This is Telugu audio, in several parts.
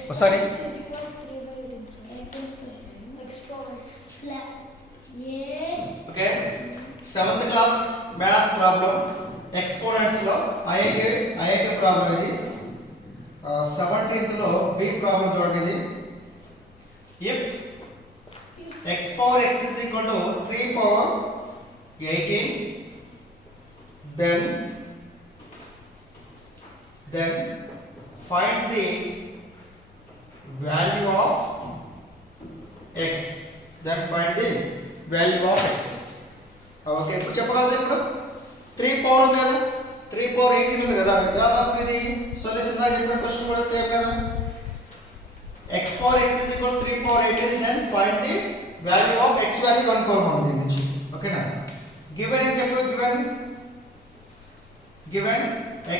Sorry. Okay. 7th class maths problem exponents లో IIT problem ఇది 17th లో B problem చూడండి ఇది. If x power x is equal to 3 power 18 then find the value of x. Then find the value of x. Okay ఇప్పుడు చెప్పగలదా ఇప్పుడు 3 పవర్ ఉంది కదా 3 పవర్ 18 ఉంది కదా ఎలా వస్తుంది సొల్యూషన్ దా చెప్పిన క్వశ్చన్ కూడా సేమ్ కదా x power x is equal to 3 power 18 then find the value of x value కనుక్కోవాలి దీని నుంచి ఓకేనా given ఏం చెప్పు given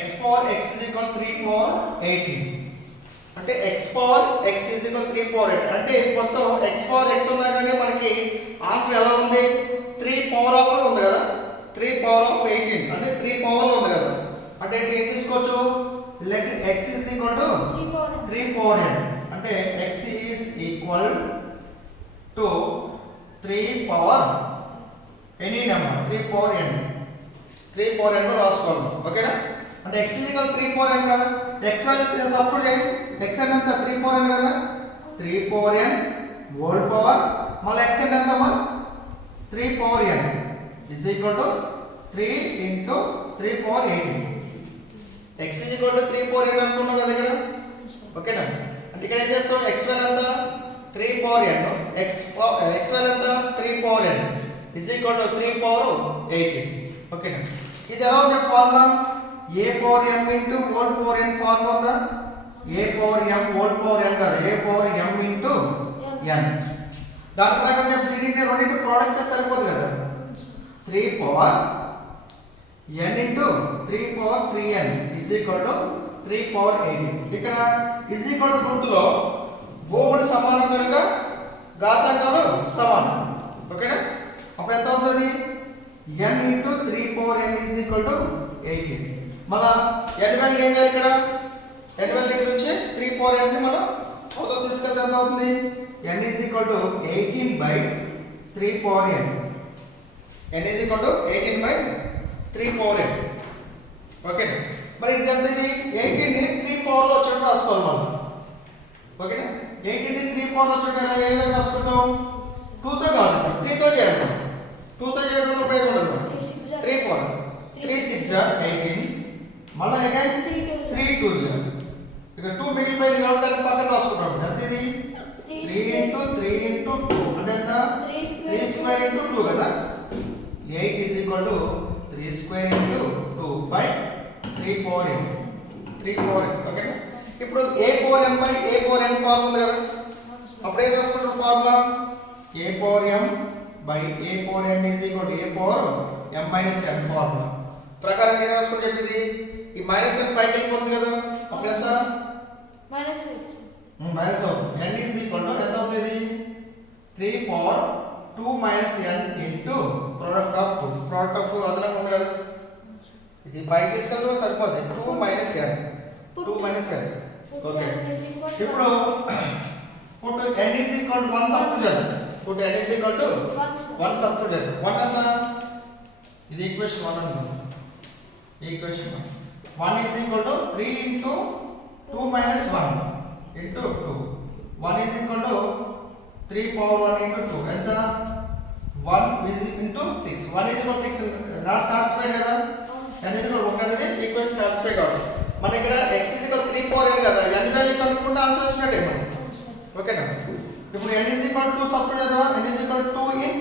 x power x is equal to 3 power 18 అంటే x power x is equal to 3 power 8 అంటే మొత్తం x power x ఉన్నా కానీ మనకి ఆన్సర్ ఎలా ఉంది 3 పవర్ ఆఫ్ ఉంది కదా 3 పవర్ ఆఫ్ 18 అంటే 3 పవర్ లో ఉంది కదా అంటే ఇట్లా ఏం తీసుకోవచ్చు let x is equal to 3 power n అంటే x is equal to 3 power any number 3 power n 3 power n లో రాసుకోవాలి ఓకేనా అంటే x is equal to 3 power n కదా x వాల్యూ సబ్స్టిట్యూట్ చేయండి x అంటే ఎంత 3 power n కదా 3 power n హోల్ పవర్ మళ్ళీ x అంటే ఎంత అమ్మా 3 power n is equal to 3 into 3 power 18 x is equal to 3 power n అనుకున్నాం కదా ఇక్కడ ఓకేనా అంటే ఇక్కడ ఏం చేస్తాం x వాల్యూ ఎంత 3 power n x వాల్యూ ఎంత 3 power n is equal to 3 power 18 ఓకేనా ఇది ఎలా ఉంది formula a power m into whole power n formula ఉందా a power m whole power n కదా a power m into n దాని ప్రకారం దీనిని రెండింటి ప్రోడక్ట్ చేస్తే సరిపోదు కదా 3 power n into 3 power 3n is equal to 3 power 18 ఇక్కడ is equal to గుర్తులో భూములు సమానం కనుక ఘాతాంకాలు సమానం ఓకేనా అప్పుడు ఎంత అవుతుంది n into 3 power n is equal to 18 మళ్ళా n వాల్యూ ఏం చేయాలి ఇక్కడ n వాల్యూ ఇక్కడ నుంచి 3 పవర్ n ని మనం అవతల తీసుకెళ్తే ఎంత అవుతుంది n is equal to 18 by 3 power n n is equal to 18 by 3 power n okay మరి ఇది ఎంత ఇది 18 ని 3 పవర్ లో వచ్చేట్టు రాసుకోవాలి మనం ఓకేనా 18 ని 3 పవర్ లో వచ్చేట్టు ఎలా ఏ విధంగా రాసుకుంటాం 2 తో కాదు 3 తో చేయాలి 2 తో చేయడం ఉపయోగం ఉండదు 3 పవర్ 3 6 18 మళ్ళీ అగైన్ 3 2 0 ఇక 2 మిగిలిపోయింది కాబట్టి దాన్ని పక్కన రాసుకుంటాం ఎంత ఇది 3 into 3 into 2 అంటే ఎంత 3 square into 2 కదా 8 is equal to 3 square into 2 by 3 power n 3 power n okay ఇప్పుడు a power m by a power n formula కదా అప్పుడు ఏం రాసుకుంటాం formula a power m by a power n is equal to a power m minus n formula ప్రకారం ఏం రాసుకుంటాం చెప్పింది ఈ మైనస్ n పైకి వెళ్ళిపోతుంది కదా అప్పుడు ఎంత minus n is equal to ఎంత అవుతుంది 3 power 2 minus n into product of 2 అదనంగా ఉంది కదా ఇది పైకి తీసుకెళ్ళడం సరిపోతుంది 2 minus n ఓకే ఇప్పుడు put n is equal to 1 substitute చేద్దాం put n is equal to 1 substitute చేద్దాం 1 ఎంత ఇది ఈక్వేషన్ 1 అనుకుందాం equation 1 is equal to 3 into 2 minus 1 into 2 1 is equal to 3 power 1 into 2 ఎంత 1 is into 6 1 is equal to 6 not satisfied కదా n is equal to 1 అనేది ఈక్వేషన్ సాటిస్ఫై కాదు మన ఇక్కడ x is equal to 3 power n కదా n వాల్యూ కనుక్కుంటే ఆన్సర్ వచ్చినట్టే మనం ఓకేనా ఇప్పుడు n is equal to 2 substitute చేద్దాం n is equal to 2 in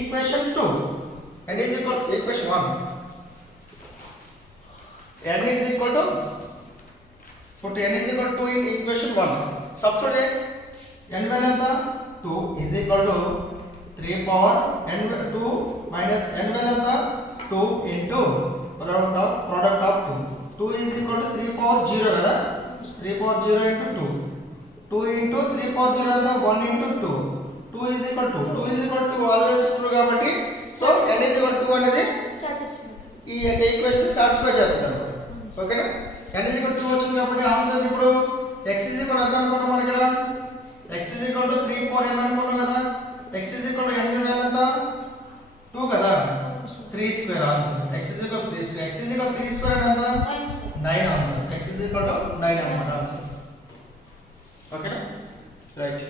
equation 2 n is equal to equation 1 n is equal to put n is equal to 2 in equation 1 substitute n value ఎంత 2 is equal to 3 power n 2 minus n value ఎంత 2 into product of 2 2 is equal to 3 power 0 కదా 3 power 0 into 2 2 into 3 power 0 ఎంత 1 into 2 2 is equal to 2 is equal to always true కాబట్టి so n is equal to 2 అనేది ఈ ఈక్వేషన్ సాటిస్ఫై చేస్తారు ఓకేనా n is equal to 2 వచ్చినప్పుడు ఆన్సర్ ఇప్పుడు x is equal ఎంత అనుకున్నాం మనం ఇక్కడ x is equal to 3 power n అనుకున్నాం కదా x is equal to n value ఎంత 2 కదా 3 square answer x is equal to 3 square x is equal to 3 square ఎంత 9 answer x is equal to 9 అన్నమాట ఆన్సర్ ఓకేనా రైట్